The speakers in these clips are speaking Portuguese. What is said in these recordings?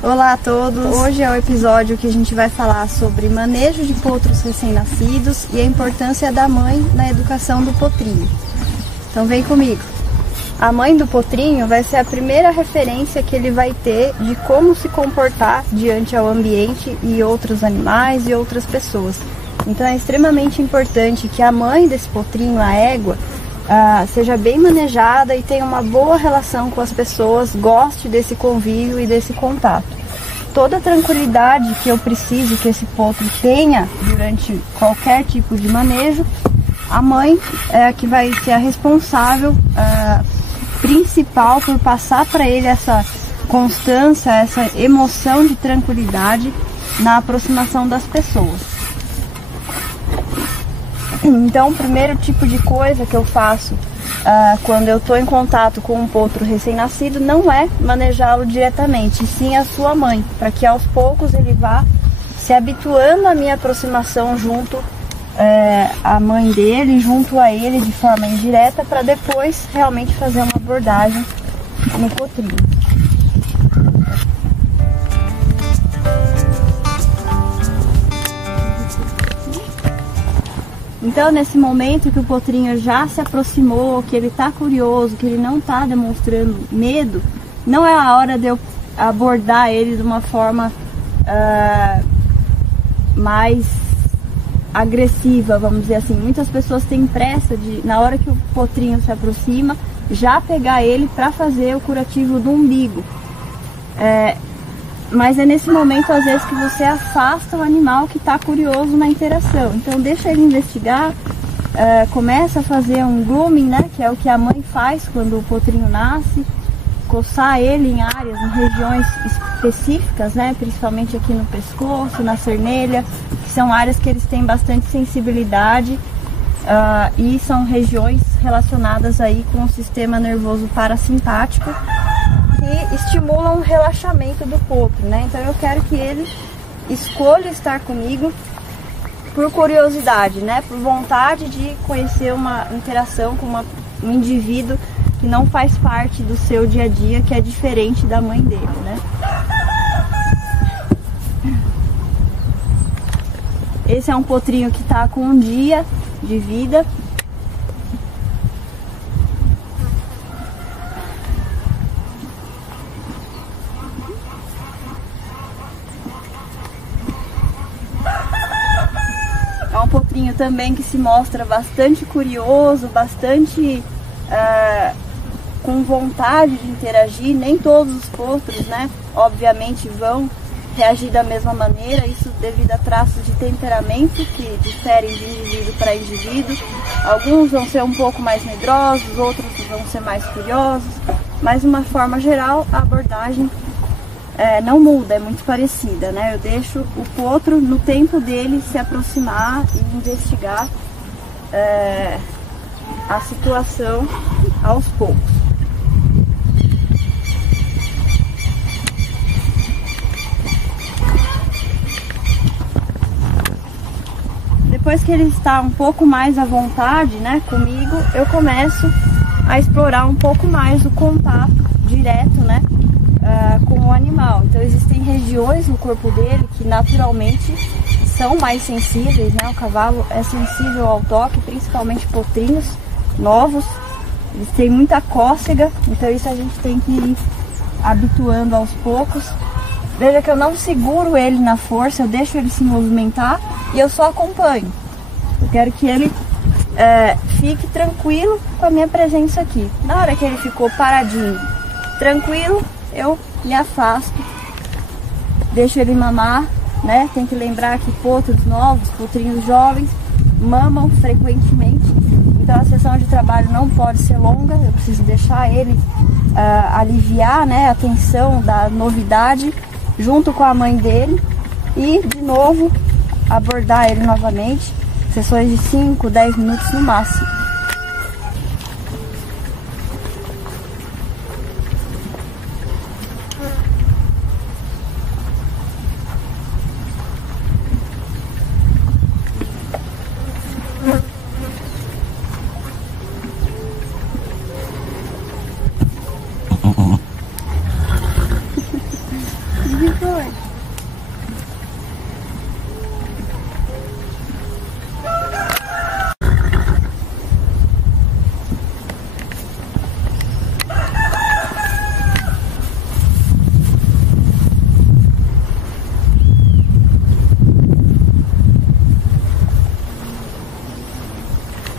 Olá a todos! Hoje é o episódio que a gente vai falar sobre manejo de potros recém-nascidos e a importância da mãe na educação do potrinho. Então vem comigo! A mãe do potrinho vai ser a primeira referência que ele vai ter de como se comportar diante ao ambiente e outros animais e outras pessoas. Então é extremamente importante que a mãe desse potrinho, a égua, seja bem manejada e tenha uma boa relação com as pessoas, goste desse convívio e desse contato. Toda a tranquilidade que eu preciso que esse potro tenha durante qualquer tipo de manejo, a mãe é a que vai ser a responsável principal por passar para ele essa constância, essa emoção de tranquilidade na aproximação das pessoas. Então, o primeiro tipo de coisa que eu faço quando eu estou em contato com um potro recém-nascido não é manejá-lo diretamente, e sim a sua mãe, para que aos poucos ele vá se habituando à minha aproximação junto à mãe dele, junto a ele de forma indireta, para depois realmente fazer uma abordagem no potrinho. Então, nesse momento que o potrinho já se aproximou, que ele está curioso, que ele não está demonstrando medo, não é a hora de eu abordar ele de uma forma mais agressiva, vamos dizer assim. Muitas pessoas têm pressa de, na hora que o potrinho se aproxima, já pegar ele para fazer o curativo do umbigo. Mas é nesse momento, às vezes, que você afasta o animal que está curioso na interação. Então deixa ele investigar, começa a fazer um grooming, né, que é o que a mãe faz quando o potrinho nasce, coçar ele em áreas, em regiões específicas, né, principalmente aqui no pescoço, na cernelha, que são áreas que eles têm bastante sensibilidade e são regiões relacionadas aí com o sistema nervoso parasimpático, que estimulam o relaxamento do potro, né? Então eu quero que ele escolha estar comigo por curiosidade, né? Por vontade de conhecer uma interação com um indivíduo que não faz parte do seu dia a dia, que é diferente da mãe dele, né? Esse é um potrinho que está com 1 dia de vida. É um potrinho também que se mostra bastante curioso, bastante com vontade de interagir. Nem todos os potros, né, obviamente vão reagir da mesma maneira, isso devido a traços de temperamento que diferem de indivíduo para indivíduo. Alguns vão ser um pouco mais medrosos, outros vão ser mais curiosos, mas de uma forma geral a abordagem não muda, é muito parecida, né? Eu deixo o potro no tempo dele se aproximar e investigar a situação aos poucos. Depois que ele está um pouco mais à vontade, né, comigo, eu começo a explorar um pouco mais o contato direto, né, com o animal. Então existem regiões no corpo dele que naturalmente são mais sensíveis, né? O cavalo é sensível ao toque, principalmente potrinhos novos. Eles têm muita cócega, então isso a gente tem que ir habituando aos poucos. Veja que eu não seguro ele na força, eu deixo ele se movimentar e eu só acompanho. Eu quero que ele fique tranquilo com a minha presença aqui. Na hora que ele ficou paradinho, tranquilo, eu me afasto, deixo ele mamar, né? Tem que lembrar que potros novos, potrinhos jovens, mamam frequentemente. Então a sessão de trabalho não pode ser longa, eu preciso deixar ele aliviar, né, a tensão da novidade junto com a mãe dele e de novo abordar ele novamente, sessões de 5, 10 minutos no máximo. coisa.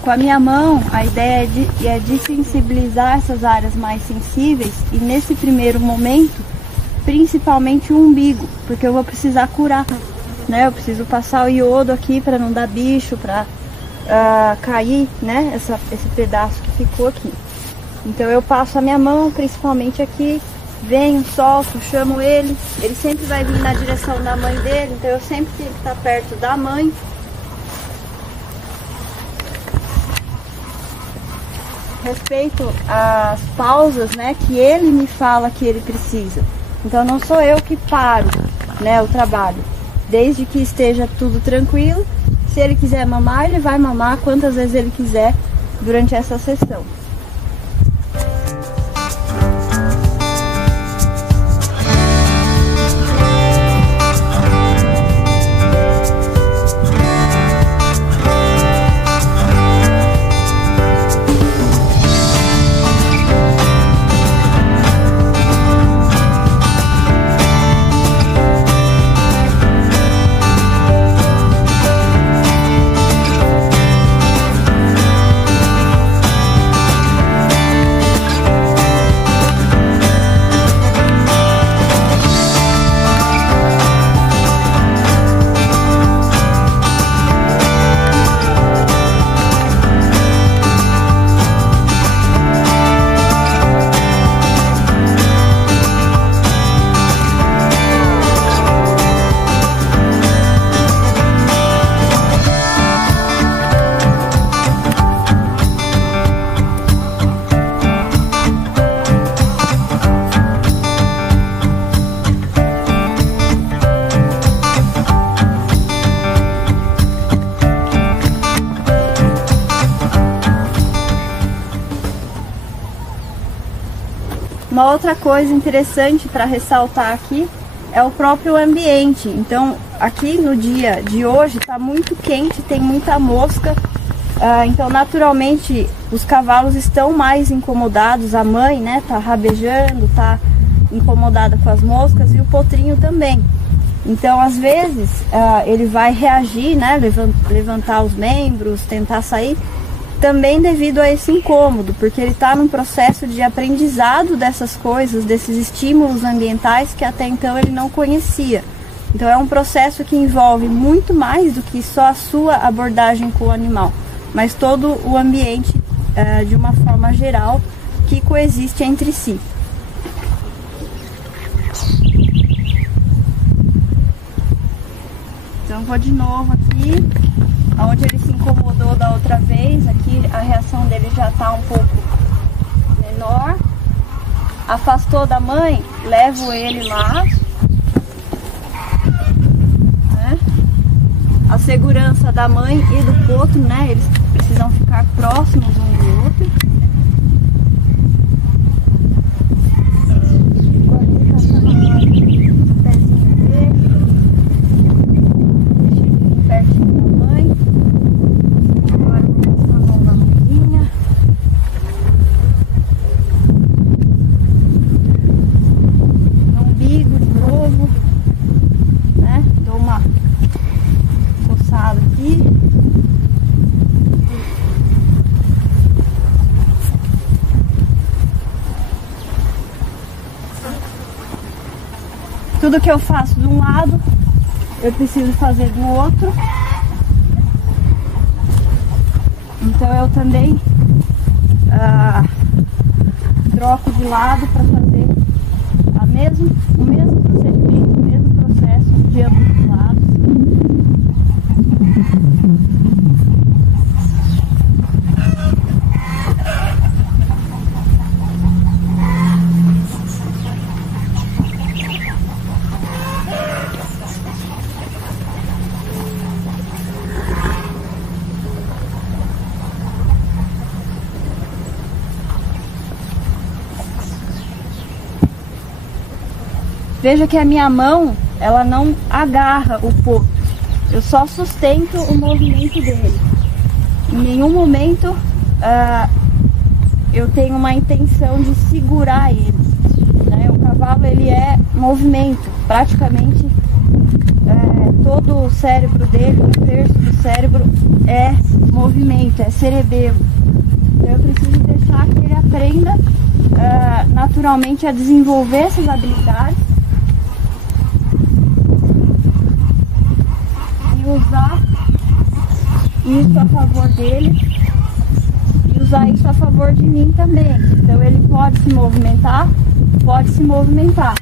Com a minha mão, a ideia é de sensibilizar essas áreas mais sensíveis e nesse primeiro momento, principalmente o umbigo, porque eu vou precisar curar, né? Eu preciso passar o iodo aqui para não dar bicho, para cair, né? Esse pedaço que ficou aqui. Então eu passo a minha mão, principalmente aqui, venho, solto, chamo ele sempre vai vir na direção da mãe dele, então eu sempre tenho que estar perto da mãe. Respeito as pausas, né, que ele me fala que ele precisa. Então não sou eu que paro, né, o trabalho. Desde que esteja tudo tranquilo, se ele quiser mamar, ele vai mamar quantas vezes ele quiser durante essa sessão. Uma outra coisa interessante para ressaltar aqui é o próprio ambiente. Então aqui no dia de hoje está muito quente, tem muita mosca, então naturalmente os cavalos estão mais incomodados, a mãe, né, tá rabejando, tá incomodada com as moscas e o potrinho também. Então às vezes ele vai reagir, né, levantar os membros, tentar sair, também devido a esse incômodo, porque ele está num processo de aprendizado dessas coisas, desses estímulos ambientais que até então ele não conhecia. Então é um processo que envolve muito mais do que só a sua abordagem com o animal, mas todo o ambiente de uma forma geral que coexiste entre si. Então vou de novo aqui, onde ele se incomodou da outra vez, aqui a reação dele já está um pouco menor. Afastou da mãe, levo ele lá, né? A segurança da mãe e do potro, né? Eles precisam ficar próximos um do outro. Tudo que eu faço de um lado, eu preciso fazer do outro. Então eu também troco de lado para fazer o mesmo procedimento, o mesmo processo de ambos os lados. Veja que a minha mão, ela não agarra o potro. Eu só sustento o movimento dele. Em nenhum momento eu tenho uma intenção de segurar ele, né? O cavalo, ele é movimento, praticamente todo o cérebro dele, 1/3 do cérebro é movimento, é cerebelo. Então eu preciso deixar que ele aprenda naturalmente a desenvolver essas habilidades e usar isso a favor dele e usar isso a favor de mim também. Então ele pode se movimentar,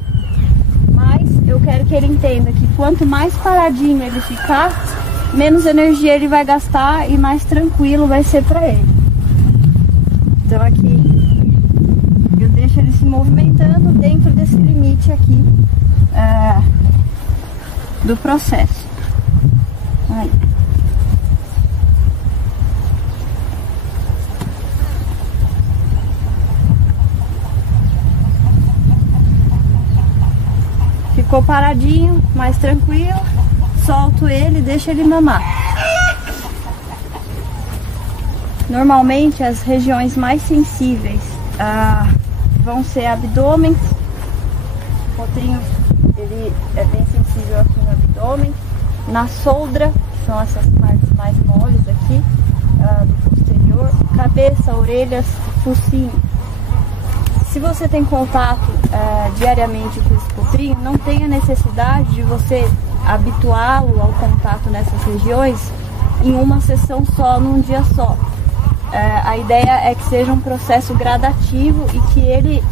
mas eu quero que ele entenda que quanto mais paradinho ele ficar, menos energia ele vai gastar e mais tranquilo vai ser para ele. Então aqui eu deixo ele se movimentando dentro desse limite aqui do processo. Aí. Ficou paradinho, mais tranquilo, solto ele, deixa ele mamar. Normalmente as regiões mais sensíveis vão ser abdômen. O potrinho, ele é bem sensível aqui no abdômen, na soldra, que são essas partes mais moles aqui do posterior, cabeça, orelhas, focinho. Se você tem contato diariamente com esse potrinho, não tem a necessidade de você habituá-lo ao contato nessas regiões em uma sessão só, num dia só. A ideia é que seja um processo gradativo e que ele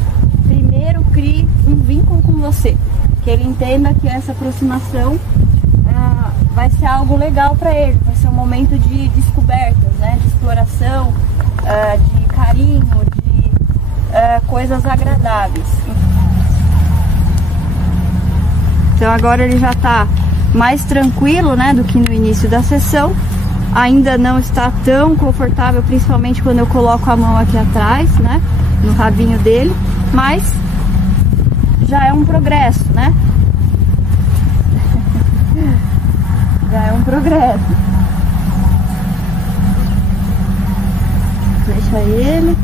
primeiro crie um vínculo com você, que ele entenda que essa aproximação vai ser algo legal para ele, vai ser um momento de descobertas, né? De exploração, de carinho, de coisas agradáveis. Então agora ele já está mais tranquilo, né, do que no início da sessão. Ainda não está tão confortável, principalmente quando eu coloco a mão aqui atrás, né, no rabinho dele, mas já é um progresso, né? Já é um progresso. Deixa ele.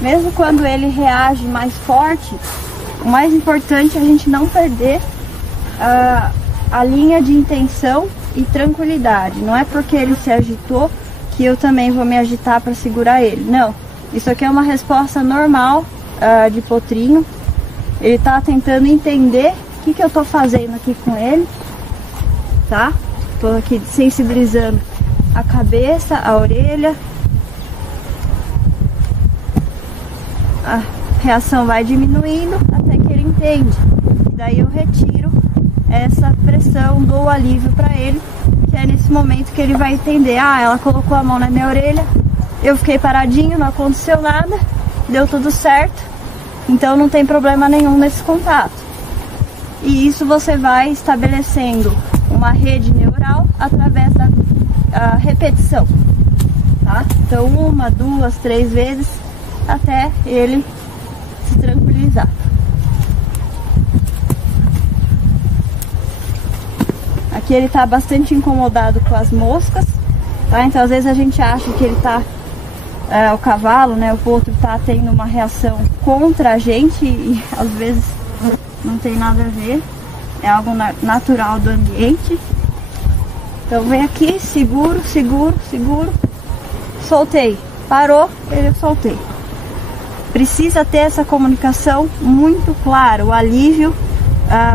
Mesmo quando ele reage mais forte, o mais importante é a gente não perder a linha de intenção e tranquilidade. Não é porque ele se agitou que eu também vou me agitar para segurar ele. Não, isso aqui é uma resposta normal de potrinho. Ele está tentando entender o que eu estou fazendo aqui com ele, tá? Estou aqui sensibilizando a cabeça, a orelha. A reação vai diminuindo até que ele entende. E daí eu retiro essa pressão, dou o alívio para ele, que é nesse momento que ele vai entender. Ah, ela colocou a mão na minha orelha, eu fiquei paradinho, não aconteceu nada, deu tudo certo, então não tem problema nenhum nesse contato. E isso você vai estabelecendo uma rede neural através da repetição, tá? Então 1, 2, 3 vezes até ele se tranquilizar. Aqui ele está bastante incomodado com as moscas, tá? Então às vezes a gente acha que ele está, o cavalo, né, o potro está tendo uma reação contra a gente e às vezes não tem nada a ver, é algo natural do ambiente. Então vem aqui, seguro, seguro, seguro, soltei, parou, eu soltei. Precisa ter essa comunicação muito clara, o alívio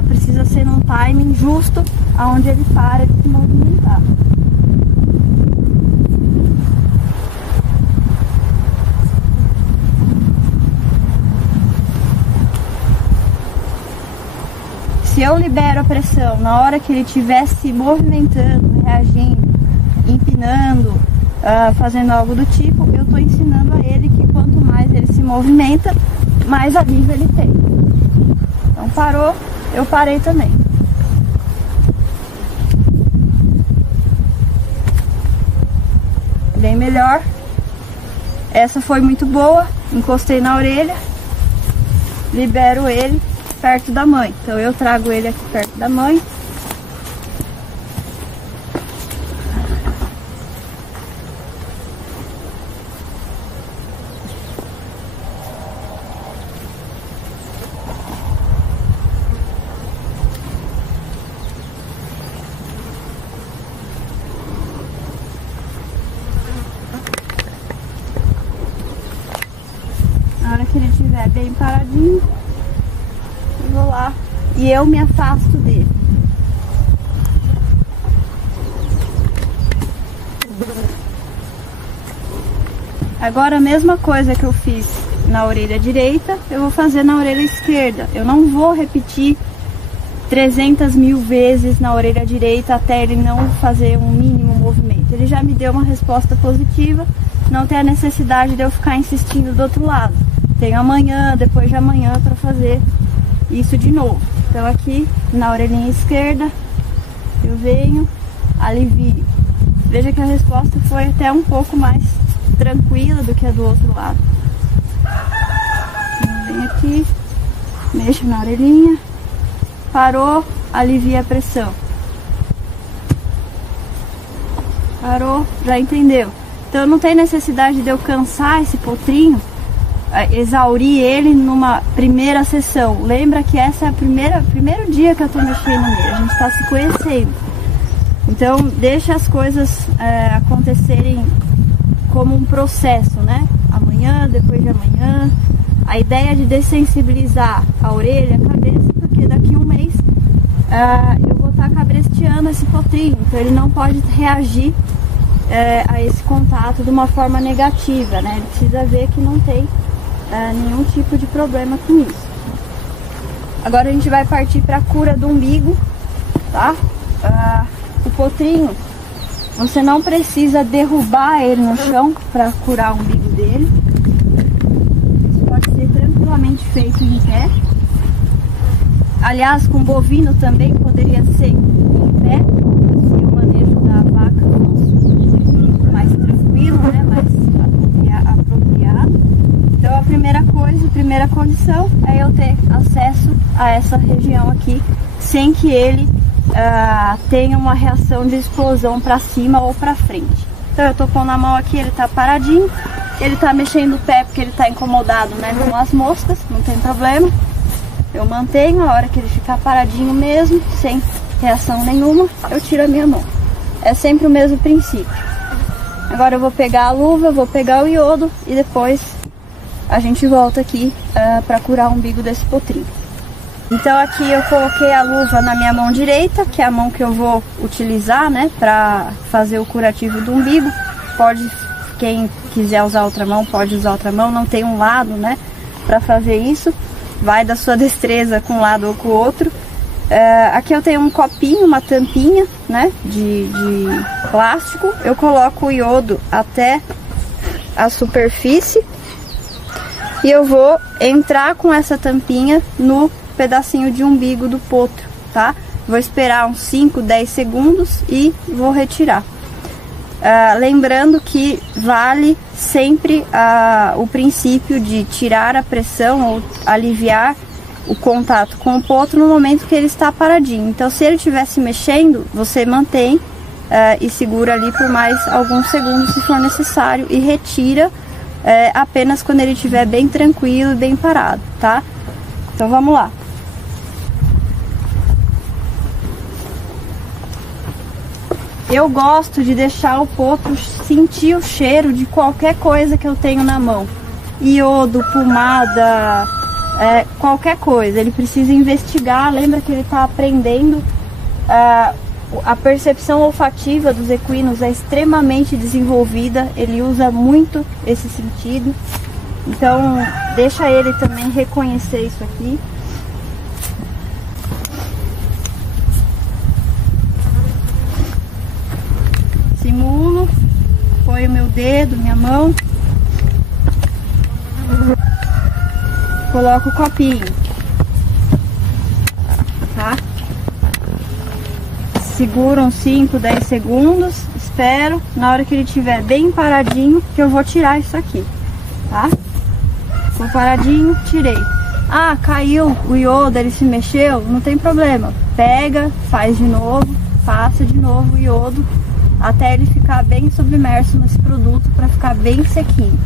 precisa ser num timing justo, aonde ele para de se movimentar. Se eu libero a pressão na hora que ele estiver se movimentando, reagindo, empinando, fazendo algo do tipo, eu estou ensinando a ele que quanto mais ele se movimenta, mais alívio ele tem. Então parou, eu parei também. Bem melhor. Essa foi muito boa, encostei na orelha, libero ele perto da mãe. Então eu trago ele aqui perto da mãe. Na hora que ele estiver bem paradinho, eu vou lá e eu me afasto dele. Agora a mesma coisa que eu fiz na orelha direita, eu vou fazer na orelha esquerda. Eu não vou repetir 300.000 vezes na orelha direita até ele não fazer um mínimo movimento. Ele já me deu uma resposta positiva, não tem a necessidade de eu ficar insistindo do outro lado. Tenho amanhã, depois de amanhã para fazer isso de novo. Então aqui na orelhinha esquerda eu venho, alivio. Veja que a resposta foi até um pouco mais tranquila do que a do outro lado. Eu venho aqui, mexo na orelhinha, parou, alivia a pressão. Parou, já entendeu? Então não tem necessidade de eu cansar esse potrinho, exaurir ele numa primeira sessão. Lembra que essa é a primeiro dia que eu tô mexendo nele, a gente tá se conhecendo. Então deixa as coisas acontecerem como um processo, né? Amanhã, depois de amanhã. A ideia de dessensibilizar a orelha, a cabeça, porque daqui a um mês eu vou estar cabresteando esse potrinho, então ele não pode reagir a esse contato de uma forma negativa, né? Ele precisa ver que não tem nenhum tipo de problema com isso. Agora a gente vai partir para a cura do umbigo, tá? O potrinho, você não precisa derrubar ele no chão para curar o umbigo dele. Isso pode ser tranquilamente feito em pé. Aliás, com bovino também poderia ser em pé, se o manejo da vaca fosse mais tranquilo, né? Mais apropriado. Então a primeira coisa, a primeira condição é eu ter acesso a essa região aqui sem que ele tenha uma reação de explosão para cima ou para frente. Então eu tô pondo a mão aqui, ele tá paradinho, ele tá mexendo o pé porque ele tá incomodado, né, com as moscas, não tem problema. Eu mantenho, a hora que ele ficar paradinho mesmo, sem reação nenhuma, eu tiro a minha mão. É sempre o mesmo princípio. Agora eu vou pegar a luva, vou pegar o iodo e depois a gente volta aqui para curar o umbigo desse potrinho. Então aqui eu coloquei a luva na minha mão direita, que é a mão que eu vou utilizar, né, para fazer o curativo do umbigo. Pode, quem quiser usar outra mão, pode usar outra mão, não tem um lado, né, para fazer isso. Vai da sua destreza com um lado ou com o outro. Aqui eu tenho um copinho, uma tampinha, né, de plástico. Eu coloco o iodo até a superfície e eu vou entrar com essa tampinha no pedacinho de umbigo do potro, tá? Vou esperar uns 5, 10 segundos e vou retirar. Lembrando que vale sempre o princípio de tirar a pressão ou aliviar o contato com o potro no momento que ele está paradinho. Então se ele estiver se mexendo, você mantém e segura ali por mais alguns segundos se for necessário e retira apenas quando ele estiver bem tranquilo e bem parado, tá? Então vamos lá. Eu gosto de deixar o potro sentir o cheiro de qualquer coisa que eu tenho na mão. Iodo, pomada, qualquer coisa. Ele precisa investigar, lembra que ele está aprendendo. A percepção olfativa dos equinos é extremamente desenvolvida, ele usa muito esse sentido. Então deixa ele também reconhecer isso aqui. Simulo, põe o meu dedo, minha mão. coloco o copinho, tá? Seguro uns 5, 10 segundos, espero. Na hora que ele estiver bem paradinho, que eu vou tirar isso aqui, tá? Ficou paradinho, tirei. Ah, caiu o iodo, ele se mexeu, não tem problema. Pega, faz de novo, passa de novo o iodo, até ele ficar bem submerso nesse produto, para ficar bem sequinho.